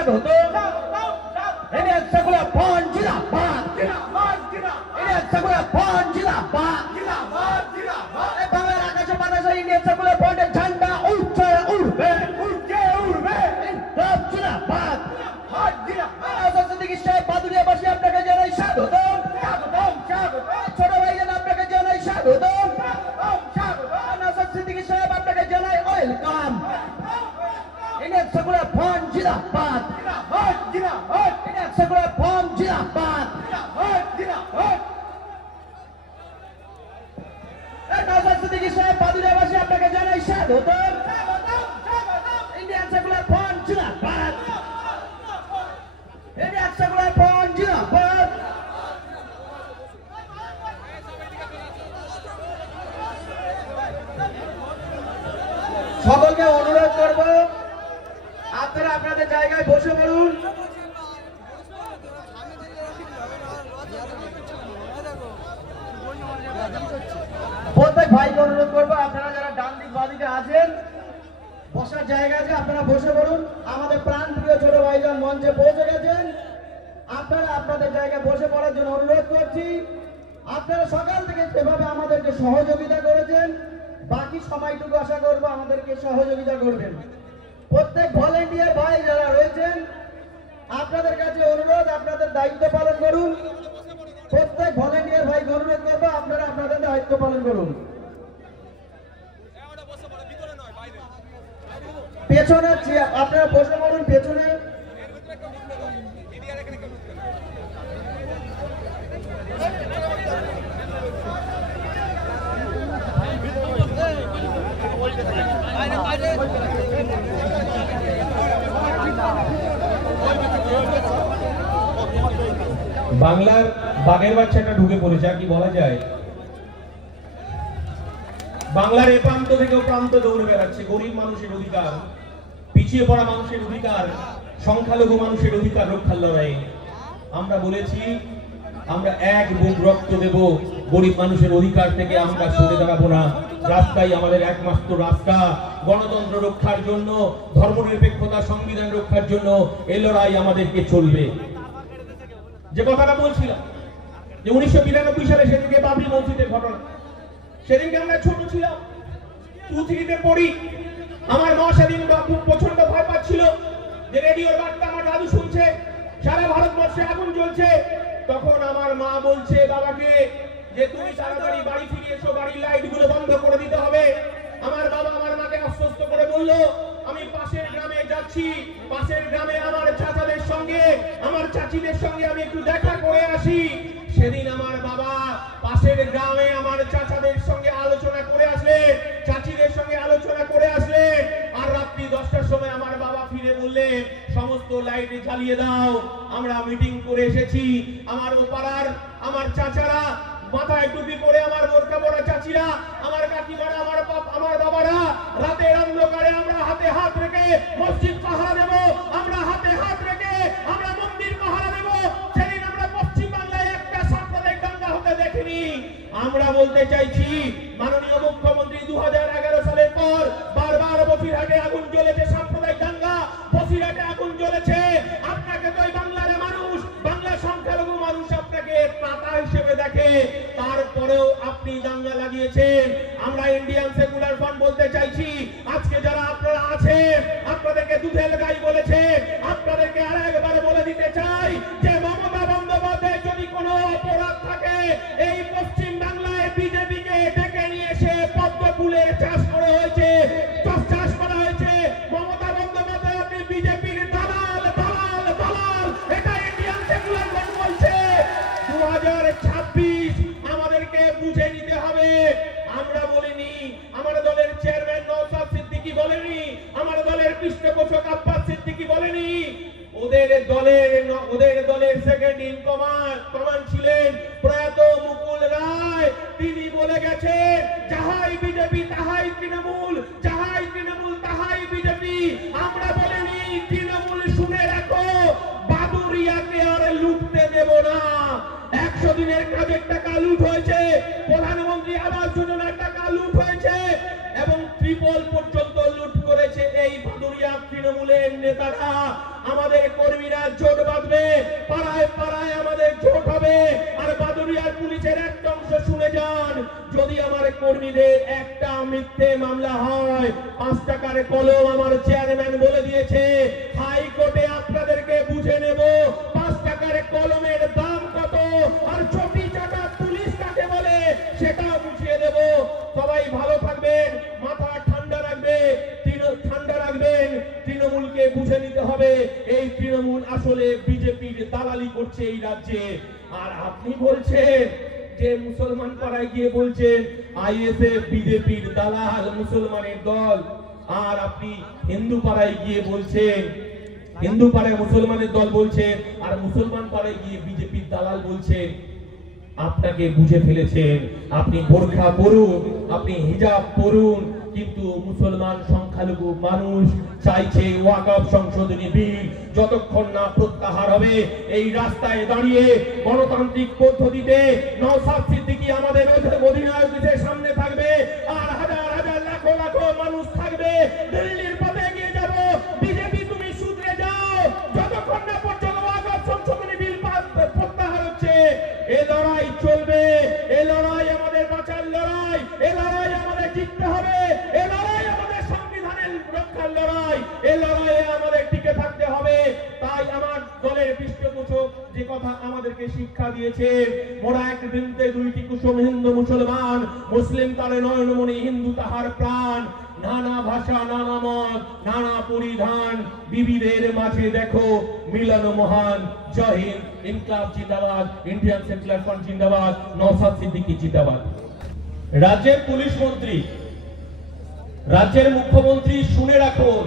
স্বাগত। Indian secular front জিন্দাবাদ। Indian secular front জিন্দাবাদ। বাংলার আকাশে বাতাসে ইন্ডিয়ান সেকুলার ফ্রন্টের ঝান্ডা উঠছে উঠবে ইনকলাব জিন্দাবাদ। আসাদ সিদ্দিকী সাহেব বাদুড়িয়াবাসী আপনাকে জানাই স্বাগত। ছোট ভাইজান আপনাকে জানাই স্বাগত। আসাদ সিদ্দিকী সাহেব আপনাকে জানাই ওয়েলকাম। ইন্ডিয়ান সেকুলার ফ্রন্ট জিন্দাবাদ। ইন্ডিয়ান সেকুলার ফ্রন্ট জিন্দাবাদ। আসাদ সিদ্দিকী সাহেব বাদুড়িয়াবাসী আপনাকে জানাই স্বাগত। ইন্ডিয়ান সেকুলার ফ্রন্ট জিন্দাবাদ। ইন্ডিয়ান সেকুলার ফ্রন্ট জিন্দাবাদ। সকলকে অনুরোধ করব আপনারা আপনাদের জায়গায় বসে পড়ুন। প্রত্যেক ভাইকে অনুরোধ করবো আপনারা যারা ডান দিক বাদিকে আছেন বসার জায়গা আছে আপনারা বসে পড়ুন। আমাদের প্রাণ প্রিয় ছোট ভাইজান মঞ্চে পৌঁছে গেছেন। আপনারা আপনাদের জায়গায় বসে পড়ার জন্য অনুরোধ করছি। আপনারা সকাল থেকে যেভাবে আমাদেরকে সহযোগিতা করেছেন বাকি সময়টুকু আশা করবো আমাদেরকে সহযোগিতা করবেন। প্রত্যেক ভলেন্টিয়ার ভাই যারা রয়েছেন আপনাদের কাছে অনুরোধ আপনাদের দায়িত্ব পালন করুন। প্রত্যেক ভলেন্টিয়ার ভাই অনুরোধ করবো আপনারা আপনাদের দায়িত্ব পালন করুন। পেছনে আপনারা বসে পড়ুন পেছনে। বাংলার বাঘের বাচ্চাটা ঢুকে পড়েছে আর কি বলা যায়। বাংলার এ প্রান্ত থেকে ও প্রান্ত দৌড়ে বেড়াচ্ছে গরিব মানুষের অধিকার, পিছিয়ে পড়া মানুষের অধিকার, সংখ্যালঘু মানুষের অধিকার রক্ষার লড়াই। আমরা বলেছি আমরা এক বুক রক্ত দেব, গরিব মানুষের অধিকার থেকে আমরা সরে দাঁড়াবো না। রাস্তাই আমাদের একমাত্র রাস্তা। গণতন্ত্র রক্ষার জন্য, ধর্মনিরপেক্ষতা, সংবিধান রক্ষার জন্য এই লড়াই আমাদেরকে চলবে। যে কথাটা বলছিলাম যে 1992 সালে সেদিনকে বাবরি মসজিদের ঘটনা, সেদিনকে আমরা ছোট ছিলাম, 2-3-তে পড়ি। আমার মা সেদিন খুব প্রচন্ড ভয় পাচ্ছিল যে রেডিওর বার্তা আমার দাদু শুনছে সারা ভারতবর্ষে আগুন জ্বলছে। তখন আমার মা বলছে বাবাকে যে তুমি তাড়াতাড়ি বাড়ি ফিরে এসো, বাড়ির লাইট গুলো বন্ধ করে দিতে হবে। আমার বাবা আমার মাকে আশ্বস্ত করে বলল আমি পাশের গ্রামে যাচ্ছি, পাশের গ্রামে আমার চাচাদের সঙ্গে আমার চাচিদের সঙ্গে আমি একটু দেখা করে আসি। সেদিন আমার বাবা পাশের গ্রামে আমার চাচাদের সঙ্গে আলোচনা করে আসলেন, চাচিদের সঙ্গে আলোচনা করে আসলেন। আর রাত্রি 10টার সময় আমার বাবা ফিরে বললেন সমস্ত লাইট জ্বালিয়ে দাও, আমরা মিটিং করে এসেছি। আমার পাড়ার আমার চাচারা মাথায় টুপি পরে, আমার বোরকা পরা চাচিরা, আমার কাকিমারা, আমার বাবারা রাতের অন্ধকারে আমরা হাতে হাত রেখে মসজিদ পাহারা দেব, আমরা হাতে হাত রেখে আমরা মন্দির পাহারা দেব। সেদিন আমরা পশ্চিম বাংলায় একটা সাম্প্রদায়িক দাঙ্গা হতে দেখিনি। আমরা বলতে চাইছি মাননীয় মুখ্যমন্ত্রী 2011 সালের পর বারবার বসিরহাটে আগুন জ্বলেছে, সাম্প্রদায়িক দাঙ্গা, বসিরহাটে আগুন জ্বলেছে। আপনাকে তো এই বাংলার মানুষ, বাংলা সংখ্যালঘু মানুষ আপনাকে পাতা হিসেবে দেখে, তারপরেও আপনি দাঙ্গা লাগিয়েছেন। আমরা ইন্ডিয়ান সেকুলার ফ্রন্ট বলতে চাইছি আজকে যারা আপনারা আছেন আপনাদেরকে দুধের গাই বলেছে, আপনাদেরকে আরেকবার বলে দিতে চাই যে মমতা বন্দ্যোপাধ্যায় যদি কোনো অপরাধ থাকে এই পশ্চিম বাংলায় বিজেপিকে ডেকে নিয়ে এসে পদ্ম ফুলের চাষ করা হয়েছে, চাষ করা হয়েছে। মমতা বন্দ্যোপাধ্যায় আপনি বিজেপির দালাল দালাল দালাল, এটা ইন্ডিয়ান সেকুলার ফ্রন্ট বলছে। 2026 আমাদেরকে বুঝে নিতে হবে। আমরা বলিনি, আমার দলের চেয়ারম্যান নওশাদ সিদ্দিকী বলেনি, আমার দলের পৃষ্ঠপোষক আব্বাস সিদ্দিকী বলেনি। ওদের দলের সেকেন্ড ইন কমান্ড ছিলেন প্রয়াত মুকুল রায়। তিনি বলে গেছেন যাহাই বিজেপি তাহাই তৃণমূল, যাহাই তৃণমূল তাহাই বিজেপি। আমরা বলিনি তৃণমূল শুনে রাখো, বাদুরিয়াকে আর লুটতে দেব না। 100 দিনের কাজের টাকা লুট হয়েছে, প্রধানমন্ত্রী আবাস যোজনার টাকা লুট হয়েছে এবং ট্রিপল পর্যন্ত লুট করেছে এই বাদুরিয়া তৃণমূল। তৃণমূলের নেতারা আমাদের কর্মীরা জোট বাঁধবে, পাড়ায় পাড়ায় আমাদের জোট হবে। আর বাদুড়িয়ার পুলিশের একটা অংশ শুনে যান, যদি আমার কর্মীদের একটা মিথ্যে মামলা হয় 5 টাকার কলম আমার চেয়ারম্যান বলে দিয়েছে, হাইকোর্টে আপনাদেরকে বুঝে নেব 5 টাকার কলমের দাম কত আর চটি চাটা পুলিশ কাকে বলে সেটাও বুঝিয়ে দেব। সবাই ভালো থাকবেন, মাথা ঠান্ডা রাখবেন। তৃণমূলকে বুঝে নিতে হবে এই তৃণমূল আসলে বিজেপির দালালি করছে এই রাজ্যে। আর আপনি বলছেন যে মুসলমান পাড়ায় গিয়ে বলছেন আইএসএফ বিজেপির দালাল মুসলমানের দল, আর আপনি হিন্দু পাড়ায় গিয়ে বলছেন হিন্দু পাড়ায় মুসলমানের দল বলছেন, আর মুসলমান পাড়ায় গিয়ে বিজেপির দালাল বলছেন। আপনাকে বুঝে ফেলেছেন। আপনি বোরখা পরুন, আপনি হিজাব পরুন, কিন্তু মুসলমান সংখ্যালঘু মানুষ চাইছে ওয়াকফ সংশোধনী বিল যতক্ষণ না প্রত্যাহার হবে এই রাস্তায় দাঁড়িয়ে গণতান্ত্রিক পদ্ধতিতে নওশাদ সিদ্দিকী আমাদের অধিনায়ক হিসেবে সামনে থাকবে, আর হাজার হাজার লাখো লাখো মানুষ থাকবে। দিল্লির পথে এগিয়ে যাব। বিজেপি তুমি শুধরে যাও, যতক্ষণ না পর্যন্ত ওয়াকফ সংশোধনী বিল প্রত্যাহার হচ্ছে এই লড়াই চলবে। এই লড়াই আমাদের বাঁচার লড়াই, এই লড়াই আমাদের জিততে হবে, এই লড়াই আমাদের সংবিধানের রক্ষার লড়াই, এই লড়াইয়ে আমাদের টিকে থাকতে হবে। তাই আমার দলের পৃষ্ঠপোষক যে কথা আমাদেরকে শিক্ষা দিয়েছে, মোরা এক বৃন্তে দুইটি কুসুম হিন্দু মুসলমান, মুসলিম তারে নয়নমণি হিন্দু তাহার প্রাণ, নানা ভাষা নানা মত নানা পরিধান, বিবিধের মাঝে দেখো মিলন মহান। জয় হিন্দ, ইনকলাব জিন্দাবাদ, ইন্ডিয়ান সেকুলার ফ্রন্ট জিন্দাবাদ, নওশাদ সিদ্দিকী জিন্দাবাদ। রাজ্যের পুলিশ মন্ত্রী, রাজ্যের মুখ্যমন্ত্রী শুনে রাখুন,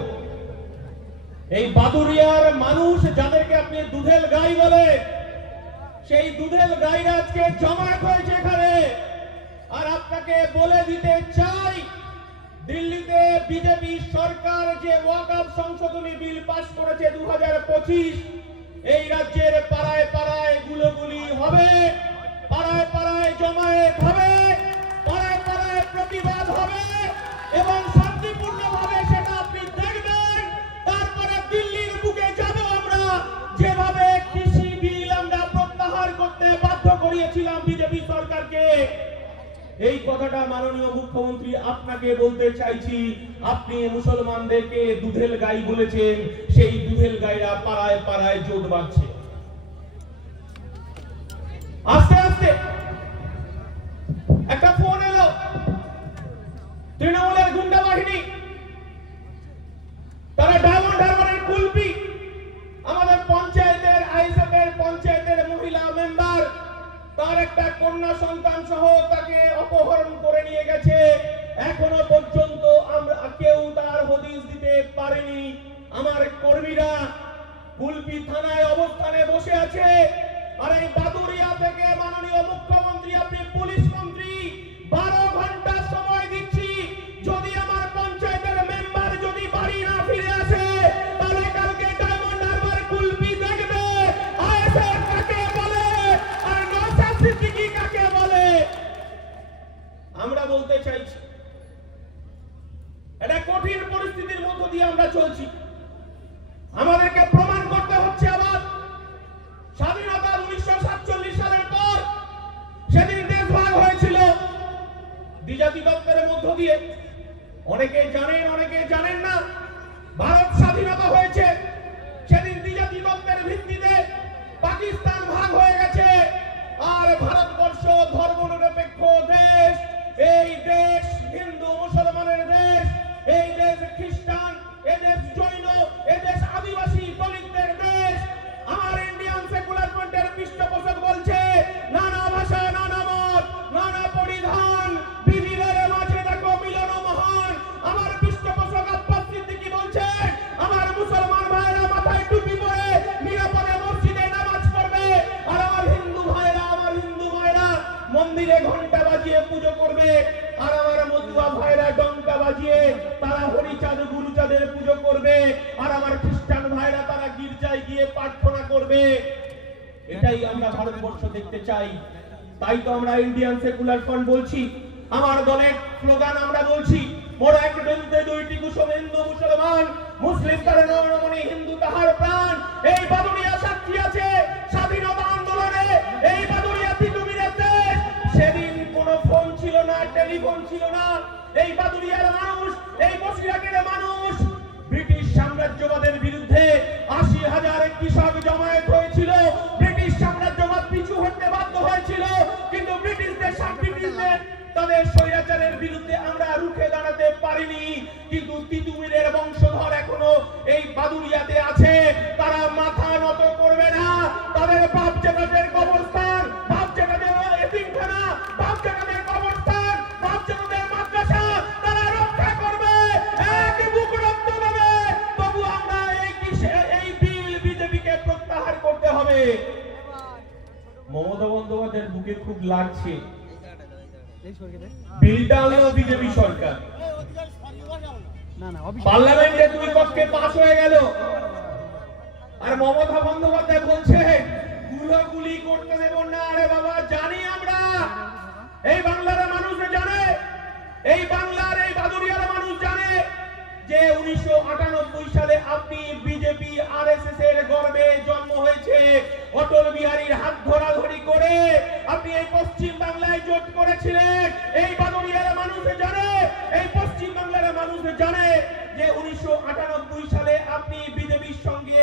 এই বাদুড়িয়ার মানুষ যাদেরকে আপনি দুধেল গাই বলে, সেই দুধেল গাইরা আজকে জমায়েত হয়েছে এখানে। আর আপনাকে বলে দিতে চাই, দিল্লিতে বিজেপি সরকার যে ওয়াকফ সংশোধনী বিল পাস করেছে 2025, এই রাজ্যের পাড়ায় পাড়ায় গুলোগুলি হবে, পাড়ায় পাড়ায় জমায়েত হবে, পাড়ায় পাড়ায় প্রতিবাদ হবে এবং শান্তিপূর্ণভাবে সেটা আপনি দেখবেন। তারপরে দিল্লির বুকে যাব আমরা, যেভাবে কৃষি বিল আমরা প্রত্যাহার করতে বাধ্য করিয়েছিলাম বিজেপি সরকারকে। এই কথাটা মাননীয় মুখ্যমন্ত্রী আপনাকে বলতে চাইছি। আপনি মুসলমানদেরকে দুধেল গাই বলেছেন, সেই দুধেল গাইরা পাড়ায় পাড়ায় জোট বাঁধছে। আস্তে আস্তে একটা ফোন এলো, তৃণমূলের গুন্ডা বাহিনী, তারা ডায়মন্ড হারবারের কুলপি আমাদের পঞ্চায়েতের আইএসএফের পঞ্চায়েতের মহিলা মেম্বার, তার একটা কন্যা সন্তান সহ তাকে অপহরণ করে নিয়ে গেছে। এখনো পর্যন্ত আমরা কেউ তার হদিস দিতে পারিনি। আমার কর্মীরা কুলপি থানায় অবস্থানে বসে আছে। আর এই বাদুড়িয়া থেকে মাননীয় মুখ্যমন্ত্রী, আপনি পুলিশ মন্ত্রী, 12 ঘন্টা সময় দিচ্ছি। যদি আমার পঞ্চায়েতের মেম্বার যদি বাড়ি না ফিরে আসে, তাহলে কালকে ডায়মন্ড হারবার কুলপি দেখবে আইএসএফ কাকে বলে আর নওশাদ সিদ্দিকী কাকে বলে। আমরা বলতে চাইছি, এটা কঠিন পরিস্থিতির মধ্য দিয়ে আমরা চলছি। আমাদেরকে প্রমাণ করতে হচ্ছে আবার স্বাধীনতার 1947 সালের পর সেদিন দেশ ভাগ হয়েছিল দ্বিজাতি তত্ত্বের মধ্য দিয়ে। অনেকে জানেন, অনেকে জানেন না। ভারত স্বাধীনতা হয়েছে সেদিন দ্বিজাতি তত্ত্বের ভিত্তিতে। পাকিস্তান ভাগ হয়ে গেছে, আর ভারতবর্ষ ধর্মনিরপেক্ষ দেশ। এই দেশ হিন্দু মুসলমানের দেশ, এই দেশ খ্রিস্টান, এই দেশ জৈন, এই দেশ আদিবাসী দলিতদের দেশ। আমার ইন্ডিয়ান সেকুলার ফ্রন্টের পৃষ্ঠপোষক বলছে, নানা ভাষা নানা মত নানা পরিধান, বিবিধের মাঝে দেখো মিলন মহান। আমার পৃষ্ঠপোষক আব্বাস সিদ্দিকী বলছে, আমার মুসলমান ভাইরা মাথায় টুপি পরে নিরাপদে মসজিদে নামাজ পড়বে, আর আমার হিন্দু ভাইরা মন্দিরে ঘন্টা বাজিয়ে পুজো করবে, আর আমার মতুয়া ভাইরা ডঙ্কা বাজিয়ে তারা হরিচাঁদ গুরুচাঁদের পুজো করবে, আর আমার খ্রিস্টান ভাইরা তারা গির্জায় গিয়ে প্রার্থনা করবে। এটাই আমরা ভারতবর্ষ দেখতে চাই। তাই তো আমরা ইন্ডিয়ান সেকুলার ফ্রন্ট বলছি, আমার দলের স্লোগান আমরা বলছি, মোর এক বৃন্দে দুইটি কুসুম, হিন্দু মুসলমান, মুসলিম তার নরমণি, হিন্দু তাহার প্রাণ। এই বাদুড়িয়া সাক্ষী আছে স্বাধীনতা আন্দোলনে, এই বাদুড়িয়া তিতুমিরের দেশ। সেদিন কোনো ফোন ছিল না, টেলিফোন ছিল না। এই বাদুড়িয়ার মানুষ, এই বসিরহাটের মানুষ ব্রিটিশ সাম্রাজ্যবাদের বিরুদ্ধে ৮০,০০০ কৃষক জমায়েত হয়েছিল। ব্রিটিশ সাম্রাজ্যবাদ পিছু হতে বাধ্য হয়েছিল, কিন্তু ব্রিটিশদের তাদের স্বৈরাচারের বিরুদ্ধে আমরা রুখে দাঁড়াতে পারিনি। কিন্তু তিতুমিরের বংশধর এখনো এই বাদুড়িয়াতে আছে, তারা মাথা নত করবে না। তাদের বাপ জেঠাদের কবরস্থান, বাপ জেঠাদের এতিমখানা, বাপ জেঠাদের কবরস্থান, বাপ জেঠাদের মাদ্রাসা তারা রক্ষা করবে, এক বুক রক্ত দেবে। তবু আমরা এই বিল বিজেপিকে প্রত্যাহার করতে হবে। মমতা বন্দ্যোপাধ্যায়ের বুকে খুব লাগছে, বিলটা হলো বিজেপি সরকার, পার্লামেন্টে 2 কক্ষে পাস হয়ে গেল, আর মমতা বন্দ্যোপাধ্যায় বলছে গুলি করতে দেব না। আরে বাবা, জানি আমরা, এই বাংলার মানুষ জানে, এই বাংলার এই বাদুড়িয়ার মানুষ জানে যে 1998 সালে আপনি বিজেপি আরএসএস এর গর্বে জন্ম হয়েছে। অটল বিহারীর হাত ধরাধরি করে আপনি এই পশ্চিম বাংলায় জোট করেছিলেন। এই বাদুড়িয়ার মানুষ জানে, এই পশ্চিম বাংলার মানুষ জানে যে 1998 সালে আপনি বিজেপির সঙ্গে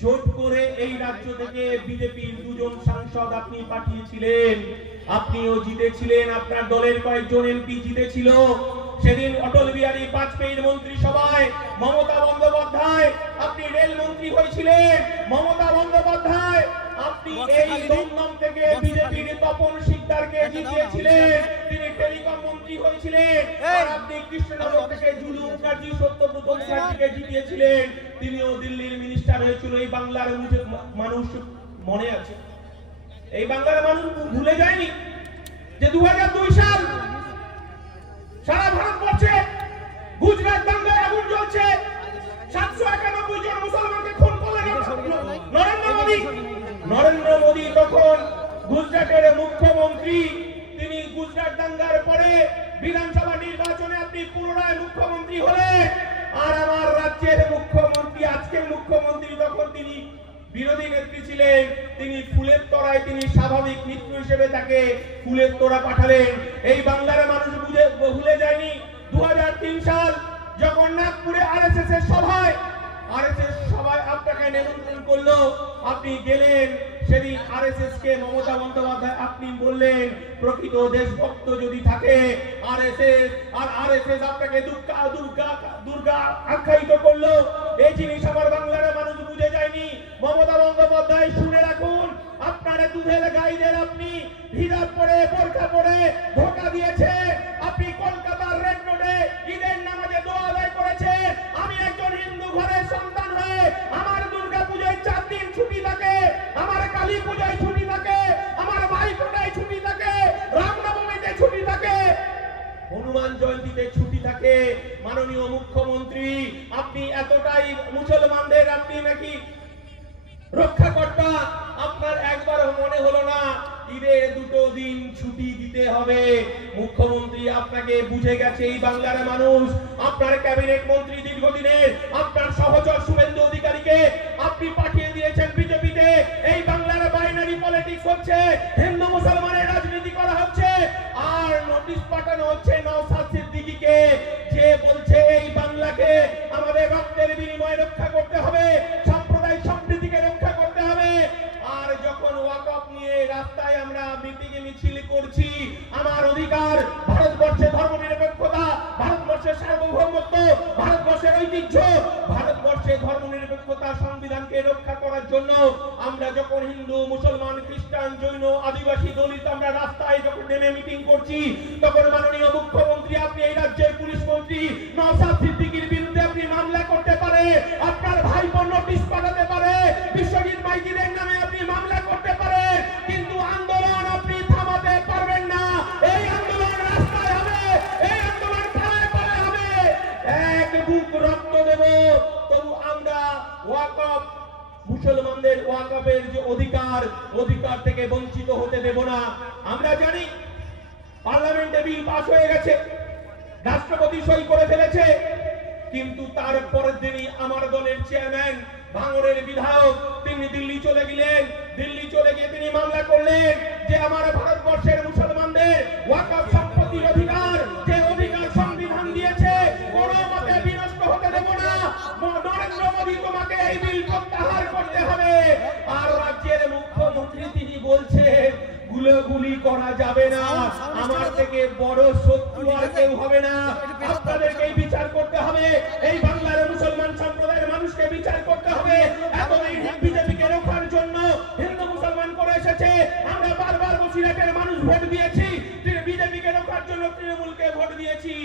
জোট করে এই রাজ্য থেকে বিজেপির 2 জন সাংসদ আপনি পাঠিয়েছিলেন। আপনিও জিতেছিলেন, আপনার দলের কয়েকজন এমপি জিতেছিল। সেদিন অটল বিহারী বাজপেয়ীর মন্ত্রিসভায় মমতা বন্দ্যোপাধ্যায় আপনি রেল মন্ত্রী হয়েছিলেন। মমতা বন্দ্যোপাধ্যায় আপনি এই দমদম থেকে বিজেপির তপন শিকদারকে জিতিয়েছিলেন, তিনি টেলিকম মন্ত্রী হয়েছিলেন। আর আপনি কৃষ্ণনগর থেকে জুলু মুখার্জি, সত্যব্রত মুখার্জিকে জিতিয়েছিলেন, তিনিও দিল্লির মিনিস্টার হয়েছিল। এই বাংলার মানুষ মনে আছে, এই বাংলার মানুষ ভুলে যায়নি যে 2002 সাল সারা ভারতবর্ষে গুজরাট দাঙ্গায় আগুন জ্বলছে, 791 জন মুসলমানকে খুন করলেন নরেন্দ্র মোদী তখন গুজরাটের মুখ্যমন্ত্রী। তিনি গুজরাট দাঙ্গার পরে বিধানসভা নির্বাচনে আপনি পুনরায় মুখ্যমন্ত্রী হলেন। আর আমার রাজ্যের মুখ্যমন্ত্রী, আজকের মুখ্যমন্ত্রী, তখন তিনি বিরোধী নেত্রী ছিলেন, তিনি ফুলের তোড়ায়, তিনি স্বাভাবিক মৃত্যু হিসেবে তাকে ফুলের তোড়া পাঠালেন। এই বাংলার মানুষ ভুলে যায়নি 2003 সাল যখন নাগপুরে আরএসএস এর সভায় আপনাকে নিমন্ত্রণ করলো, আপনি গেলেন। সেদিন আরএসএস কে মমতা বন্দ্যোপাধ্যায় আপনি বললেন প্রকৃত দেশভক্ত যদি থাকে আরএসএস আপনাকে দুর্গা আখ্যায়িত করলো। এই জিনিস আমার বাংলার মানুষ বুঝে যায়নি। মমতা বন্দ্যোপাধ্যায় শুনে রাখুন, আপনার দুধের গাইদের আপনি হিজাব পরে, বোরকা পরে ধোঁকা দিয়েছে। আপনি কলকাতার রেড রোডে ঈদের নামাজে দোয়া আদায় করেছেন। আমি একজন হিন্দু ঘরের সন্তান হয়ে আমার দুর্গা পূজায় 4 দিন ছুটি থাকে, আমার কালী পূজায় ছুটি থাকে, আমার ভাইফোঁটায় ছুটি থাকে, রামনবমীতে ছুটি থাকে, হনুমান জয়ন্তীতে ছুটি থাকে। মাননীয় মুখ্যমন্ত্রী, আপনি এতটাই মুসলমানদের আপনি নাকি রক্ষাকর্তা, আপনার একবার মনে হলো না ঈদে 2 দিন ছুটি দিতে হবে? মুখ্যমন্ত্রী আপনাকে বুঝে গেছে এই বাংলার মানুষ। আপনার ক্যাবিনেট মন্ত্রী দীর্ঘদিনের আপনার সহচর শুভেন্দু অধিকারীকে আপনি পাঠিয়ে দিয়েছেন বিজেপিতে। এই বাংলার বাইনারি পলিটিক্স হচ্ছে, হিন্দু মুসলমানের রাজনীতি করা হচ্ছে। আর নোটিশ পাঠানো হচ্ছে নওশাদ সিদ্দিকীকে, যে বলছে এই বাংলাকে আমাদের রক্তের বিনিময়ে রক্ষা করতে হবে, সাম্প্রদায়িক সম্প্রীতিকে রক্ষা করতে হবে। আর যখন ওয়াকফ নিয়ে রাস্তায় আমরা মিটিং মিছিল করছি, আমার অধিকার, ভারতবর্ষের ধর্মনিরপেক্ষতা, ভারতবর্ষের সার্বভৌমত্ব, ভারতবর্ষের ঐতিহ্য, ভারতবর্ষের ধর্মনিরপেক্ষতা, সংবিধানকে রক্ষা করার জন্য আমরা যখন হিন্দু, মুসলমান, খ্রিস্টান, জৈন, আদিবাসী, দলিত আমরা রাস্তায় যখন নেমে মিটিং করছি, তখন মাননীয় মুখ্যমন্ত্রী আপনি এই রাজ্যের পুলিশ মন্ত্রী নওশাদ সিদ্দিকীর বিরুদ্ধে আপনি মামলা করতে পারে, আপনার ভাইপো নোটিশ পাঠাতে পারে, বিশ্বজিৎ মাইতিদের নামে আপনি মামলা করতে পারে, কিন্তু আন্দোলন আপনি থামাতে পারবেন না। এই আন্দোলন রাস্তায় হবে, এই আন্দোলন খেলায় পড়ে হবে, এক বুক রক্ত দেব। তবু আমরা ওয়াকফ, মুসলমানদের ওয়াকফের যে অধিকার থেকে বঞ্চিত হতে দেব না। আমরা জানি পার্লামেন্টে বিল পাস হয়ে গেছে, রাষ্ট্রপতি সই করে ফেলেছে, কিন্তু তার পরের দিনই আমার দলের চেয়ারম্যান ভাঙড়ের বিধায়ক তিনি দিল্লি চলে গেলেন। দিল্লি চলে গিয়ে তিনি মামলা করলেন যে আমার ভারতবর্ষের মুসলমানদের ওয়াকফ সম্পত্তির অধিকার, যে অধিকার সংবিধান দিয়েছে, কোনো মতে বিনষ্ট হতে দেব না। নরেন্দ্র মোদী, তোমাকে এই বিল প্রত্যাহার করতে হবে। আর রাজ্যের মুখ্যমন্ত্রী তিনি বলছেন গুলি করা যাবে না, আমার থেকে বড় শত্রু আর কেউ হবে না, আপনাদেরকেই বিচার করতে হবে, এই বাংলার মুসলমান সম্প্রদায়ের মানুষকে বিচার করতে হবে। এতদিন বিজেপিকে রক্ষার জন্য হিন্দু মুসলমান করে এসেছে, আমরা বারবার বসিরহাটের মানুষ ভোট দিয়েছি, বিজেপিকে রক্ষার জন্য তৃণমূলকে ভোট দিয়েছি,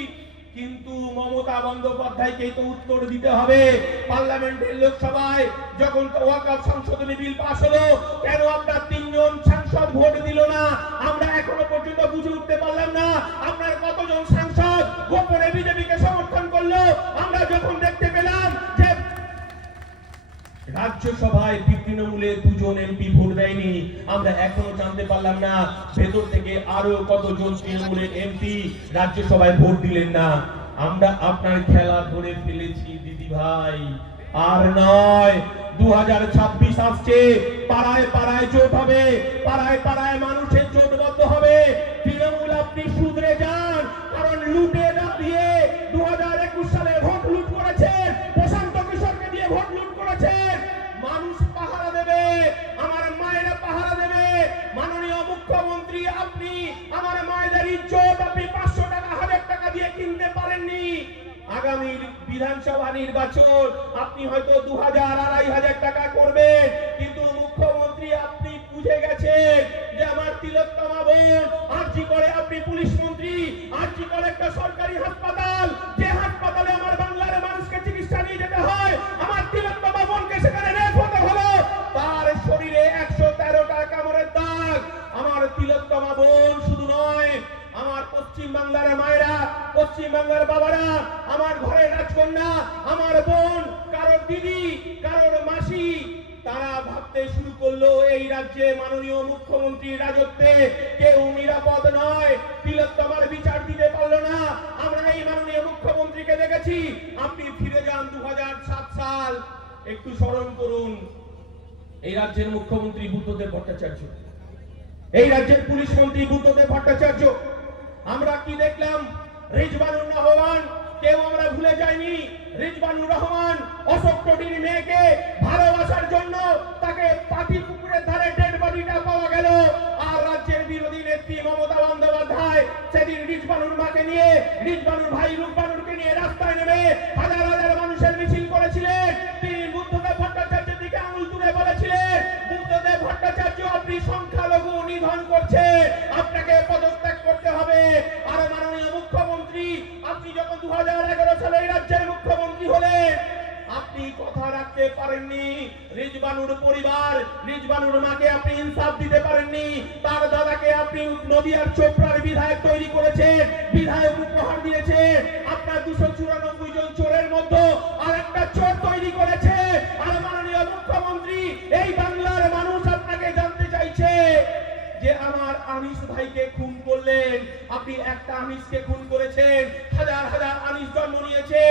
কিন্তু মমতা বন্দ্যোপাধ্যায়কে তো উত্তর দিতে হবে। পার্লামেন্টের লোকসভায় যখন ওয়াকফ সংশোধনী বিল পাস হলো, কেন আপনার 3 জন সাংসদ ভোট দিল না? আমরা এখনো পর্যন্ত বুঝে উঠতে পারলাম না। আপনার কতজন সাংসদ গোপনে বিজেপিকে সমর্থন করলো? আমরা যখন দেখতে পেলাম যে রাজ্যসভায় তৃণমূলে 2 জন এমপি ভোট দেয়নি, আমরা এখনো জানতে পারলাম না ভেতর থেকে আরো কতজন তৃণমূলের এমপি রাজ্যসভায় ভোট দিলেন না। আমরা আপনার খেলা ধরে ফেলেছি দিদি ভাই, আর নয়। 2026 আসছে, পাড়ায় পাড়ায় জোট হবে, পাড়ায় পাড়ায় মানুষের জোটবদ্ধ হবে। তৃণমূল আপনি শুধরে যান, কারণ লুটে না দিয়ে 2021 সালে ভোট লুট করেছেন, প্রশান্ত কিশোরকে দিয়ে ভোট লুট করেছেন। মানুষ পাহারা দেবে, আমার মায়েরা পাহারা দেবে। মাননীয় মুখ্যমন্ত্রী, আপনি আমার মায়েদের ইজ্জত আপনি 500 টাকা 1000 টাকা দিয়ে কিনতে পারেননি। আগামী বিধানসভা নির্বাচন আপনি হয়তো 2000 2500 টাকা করবেন, কিন্তু মুখ্যমন্ত্রী আপনি বুঝে গেছেন যে আমার তিলোত্তমা বোন আরজি করে, আপনি পুলিশ মন্ত্রী, আরজি করে একটা সরকারি হাসপাতাল, যে হাসপাতালে আমার বাংলার মানুষকে চিকিৎসা নিয়ে যেতে হয়, আমার তিলোত্তমা বোনকে সেখানে রেপ হতে হলো, তার শরীরে 113টা কামড়ের দাগ। আমার তিলোত্তমা বোন শুধু নয়, আমার পশ্চিম বাংলার মায়েরা, পশ্চিম বাংলার বাবারা, আমার ঘরের রাজকন্যা, আমার বোন, কারোর দিদি, কারোর মাসি, তারা ভাবতে শুরু করলো এই রাজ্যে মাননীয় মুখ্যমন্ত্রীর রাজত্বে কেউ নিরাপদ নয়। তিলোত্তমার বিচার দিতে পারলো না। আমরা এই মাননীয় মুখ্যমন্ত্রীকে দেখেছি। আপনি ফিরে যান 2007 সাল, একটু স্মরণ করুন। এই রাজ্যের মুখ্যমন্ত্রী বুদ্ধদেব ভট্টাচার্য, এই রাজ্যের পুলিশ মন্ত্রী বুদ্ধদেব ভট্টাচার্য। আমরা কি দেখলাম? রিজওয়ানুর রহমান, কেউ আমরা ভুলে যাইনি। রিজওয়ানুর রহমান অশোক টোডির মেয়েকে ভালোবাসার জন্য তাকে পাতি পুকুরের ধারে ডেড বডিটা পাওয়া গেল। আর রাজ্যের বিরোধী নেত্রী মমতা বন্দ্যোপাধ্যায় সেদিন রিজওয়ানুর মাকে নিয়ে, রিজওয়ানুর ভাই রূপবানুরকে নিয়ে রাস্তায় নেমে হাজার হাজার মানুষের মিছিল করেছিলেন। তিনি বুদ্ধদেব ভট্টাচার্যের দিকে আঙুল তুলে বলেছিলেন, বুদ্ধদেব ভট্টাচার্য আপনি সংখ্যালঘু নিধন করছেন, আপনাকে পদত্যাগ করতে হবে। আর মাননীয় মুখ্যমন্ত্রী, আপনি যখন 2011 সালে এই রাজ্যের মুখ্যমন্ত্রী হলেন, আপনি কথা রাখতে পারেননি। রিজওয়ানুর পরিবার, রিজওয়ানুর মাকে আপনি ইনসাফ দিতে পারেননি। তার দাদাকে আপনি নদিয়ার চোপড়ার বিধায়ক তৈরি করেছেন, বিধায়ক উপহার দিয়েছেন। আপনার 294 জন চোরের মধ্যে আরেকটা চোর তৈরি করেছে। আর মাননীয় মুখ্যমন্ত্রী, এই বাংলার মানুষ আপনাকে জানতে চাইছে যে আমার আনিস ভাইকে খুন করলেন, আপনি একটা আনিসকে খুন করেছেন, হাজার হাজার আনিস জন্ম নিয়েছে।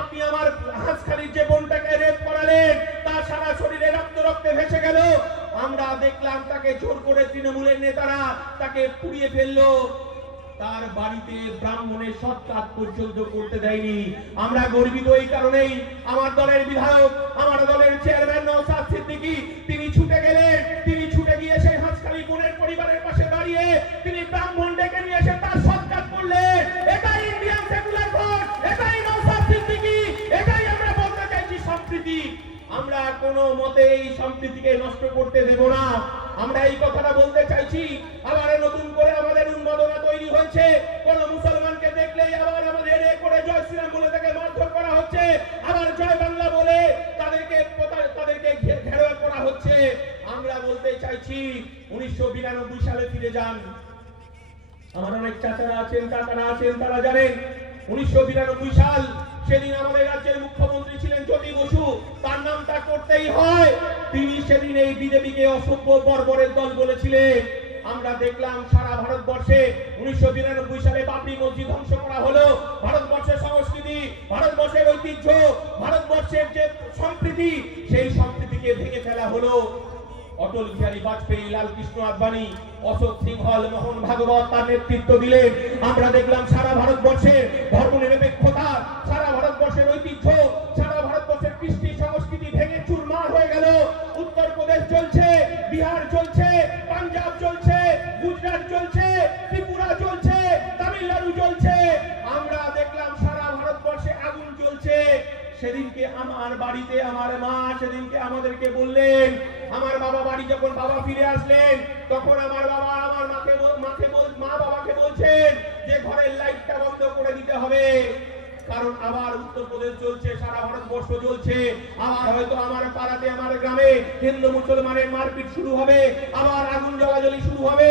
আপনি আমার হাঁসখালির যে বোনটাকে রেপ করালেন, তার সারা শরীরে রক্তে ভেসে গেল। আমরা দেখলাম তাকে জোর করে তৃণমূলের নেতারা তাকে পুড়িয়ে ফেললো, তার বাড়িতে ব্রাহ্মণের সৎকার পর্যন্ত করতে দেয়নি। আমরা গর্বিত এই কারণেই, আমার দলের বিধায়ক, আমার দলের চেয়ারম্যান নওশাদ সিদ্দিকী, তিনি ছুটে গেলেন। তিনি ছুটে গিয়ে সেই হাঁসখালি বোনের পরিবারের পাশে দাঁড়িয়ে তিনি ব্রাহ্মণ ডেকে নিয়ে এসে তার সৎকার করলেন। এটাই ইন্ডিয়ান সেকুলার ভোট, এটাই নওশাদ সিদ্দিকী, এটাই আমরা বলতে চাইছি সম্প্রীতি। আমরা কোনো মতে এই সম্প্রীতিকে নষ্ট করতে দেব না। আমরা এই কথাটা বলতে চাইছি। আবার নতুন করে আমাদের উন্মাদনা তৈরি হয়েছে। কোন মুসলমানকে দেখলেই আবার আমাদের এ করে জয় শ্রীরাম বলে তাকে মারধর করা হচ্ছে, আবার জয় বাংলা বলে তাদেরকে ঘেরাও করা হচ্ছে। আমরা বলতে চাইছি 1992 সালে ফিরে যান। আমার অনেক চাচারা আছেন, কাকারা আছেন, তারা জানেন 1992 সাল, সেদিন আমাদের রাজ্যের মুখ্যমন্ত্রী ছিলেন জ্যোতি বসু। তার নামটা করতেই হয়। তিনি সেদিন এই বিজেপিকে অসভ্য বর্বরের দল বলেছিলেন। আমরা দেখলাম সারা ভারতবর্ষে 1992 সালে বাবরি মসজিদ ধ্বংস করা হলো। ভারতবর্ষের সংস্কৃতি, ভারতবর্ষের ঐতিহ্য, ভারতবর্ষের যে সম্প্রীতি, সেই সম্প্রীতিকে ভেঙে ফেলা হলো। অটল বিহারী বাজপেয়ী, লালকৃষ্ণ আদবানি, অশোক সিংহল, মোহন ভাগবত তার নেতৃত্ব দিলেন। আমরা দেখলাম সারা ভারতবর্ষের ধর্মনিরপেক্ষতা, সারা ভারতবর্ষের ঐতিহ্য, সারা ভারতবর্ষের কৃষ্টি সংস্কৃতি ভেঙে চুরমার হয়ে গেল। উত্তরপ্রদেশ চলছে, বিহার চলছে, পাঞ্জাব চলছে, গুজরাট চলছে, ত্রিপুরা চলছে, তামিলনাড়ু চলছে। আমরা দেখলাম সারা ভারতবর্ষে আগুন চলছে। সেদিনকে আমার বাড়িতে আমার মা সেদিনকে আমাদেরকে বললেন, আমার বাবা বাড়ি যখন বাবা ফিরে আসলেন, তখন আমার বাবা আমার মা বাবাকে বলছেন যে ঘরের লাইটটা বন্ধ করে দিতে হবে, কারণ আবার উত্তরপ্রদেশ চলছে, সারা ভারতবর্ষ চলছে। আবার হয়তো আমার পাড়াতে, আমার গ্রামে হিন্দু মুসলমানের মারপিট শুরু হবে, আবার আগুন জ্বালাজ্বলি শুরু হবে।